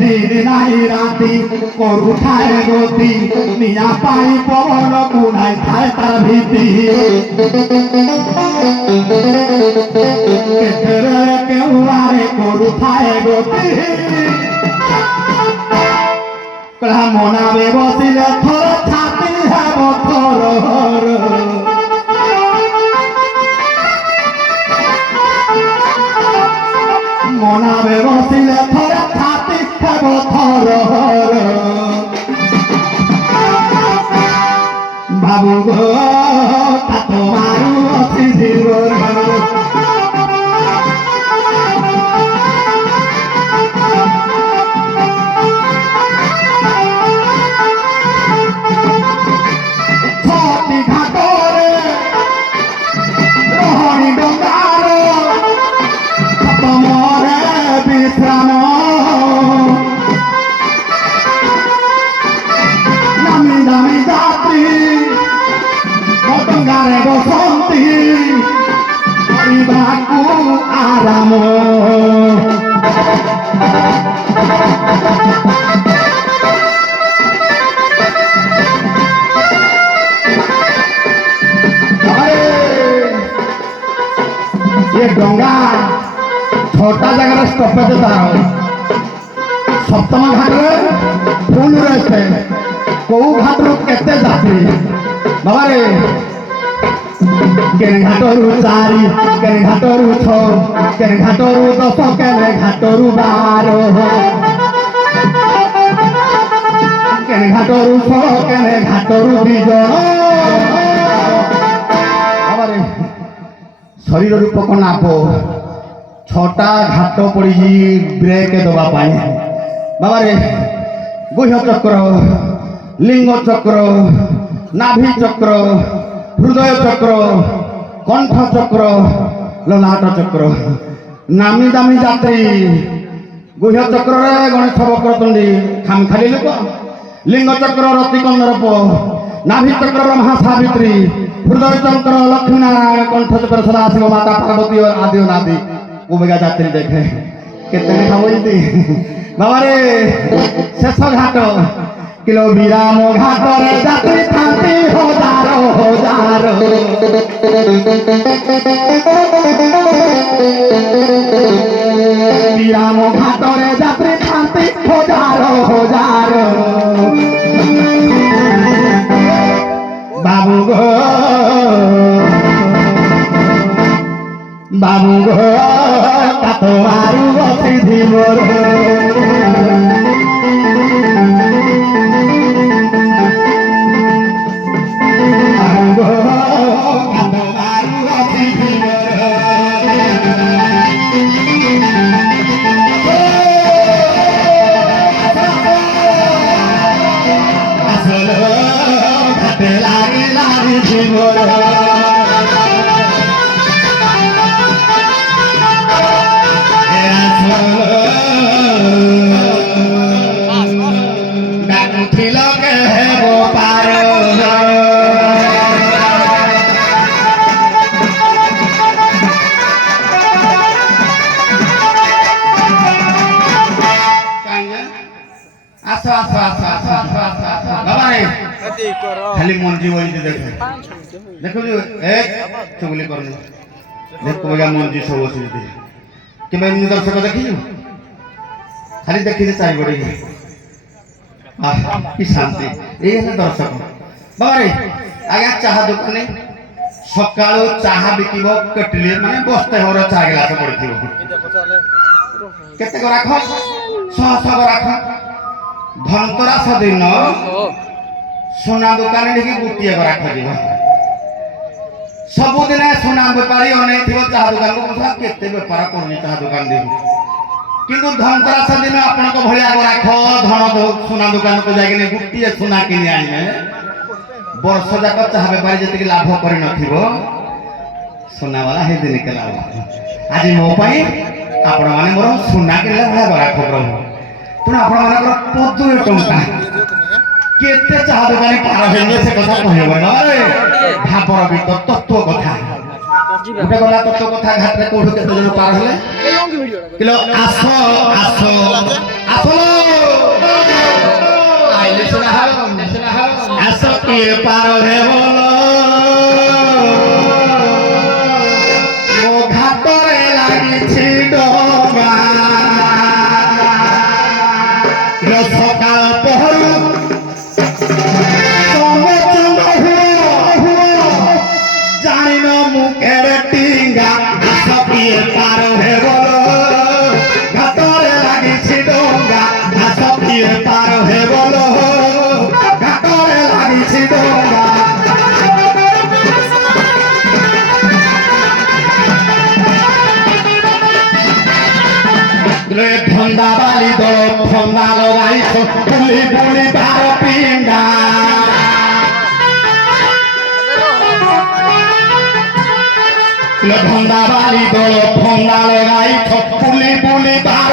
দিন নাই রাতি করু ঠায় গতি নিয়া পাই পবন কুনাই ঠায় তার ভীতি কেউ আরে করু ঠায় গতি মনাবে বসিলে থর ছাতি হব থর মনাবে বসিলে থর ছাতি হব থর বাবু গো তোমার অতি ধীর আরাম ये डोंगा छोटा जगह स्टॉपेज तार सप्तम घाट फुल रहे कौ घाट केते जात्री बाबा रे केने घाटरू चारि केने घाटरू छ केने घाटरू 10 केने घाटरू 12 केने घाटरू 6 केने घाटरू 2 जण बाबा शरीर रूपक नाप 6टा घाट पड़ी ब्रेक दबा बाबा रे गुह्य चक्र लिंग चक्र नाभि चक्र हृदय चक्र कंठ चक्र ललाट चक्र नामी दामी जात्री गुह्य चक्र गणेश वक्रतुंडी खाम खाली लोक लिंग चक्र रतिकंदरप नाभि चक्र ब्रह्मा सावित्री हृदय चक्र लक्ष्मी नारायण कंठ चक्र सदाशिव माता पार्वती और आदि नादि ओमेगा जात्री देखे केते खावती बाबा रे शेष घाट किलो विराम घाट रे जात्री थांती हजार हजार विराम घाट रे जात्री थांती हजार हजार बाबू गो तुम्हारू बसी धीमर खाली मंजी वही देखे देखो जो एक चुगली करनी देखो भैया मंजी सब बसी कि मैं दर्शक देखी खाली देखी चाह बड़ी कि शांति ये दर्शक बाबा रे आगे चाह दुकानी सका चाह बिकब कटली माने बस्ते हो चाह गिलास पड़ी केते राख 100 राख धनतरास दिन सोना दुकान देखिए गोटे राख सबुदिन सोना बेपारी अनेक चाह दुकान को केते बेपार करनी चाह दुकान देवी किंतु धनतरास दिन आपण भाया राख धन सोना दुकान को जाए गोटे सोना किनी आने वर्ष जाक चाह बेपारी जी लाभ कर सोना वाला है दिन के लाभ आज मो आपण मैंने मोर सोना किनला भाया राख प्रभु तेणु आपण मान 50 टंका केते चाह दुकानी पार हेले से कथा कहबो न रे भाबर भी तत्व कथा ଗୋଟେ ଗଲା ତତ୍ତ୍ୱ କଥା ଘାଟରେ କୋଉଠୁ କେତେ ଜଣ ପାର ହେଲେ କିଲୋ ଆସ ଆସ ଆସ ଆଇଲେ ସିନା ଆସ କିଏ ପାର ହେବ ମୋ ଘାଟରେ ଲାଗିଛି ଡଙ୍ଗା ସକାଳ ପହରୁ জানিন মুখের টিঙ্গা সপিয়ে পার হে বলো ঘাটরে লাগিছি ডোঙ্গা সপিয়ে পার হে বলো ঘাটরে লাগিছি ডোঙ্গা রে ধন্দা বালি দল ধন্দা লগাইছ বুলি বুলি বার পিঙ্গা ধন্দা বালি দল ধন্দা লগাই পুলি পুলি বার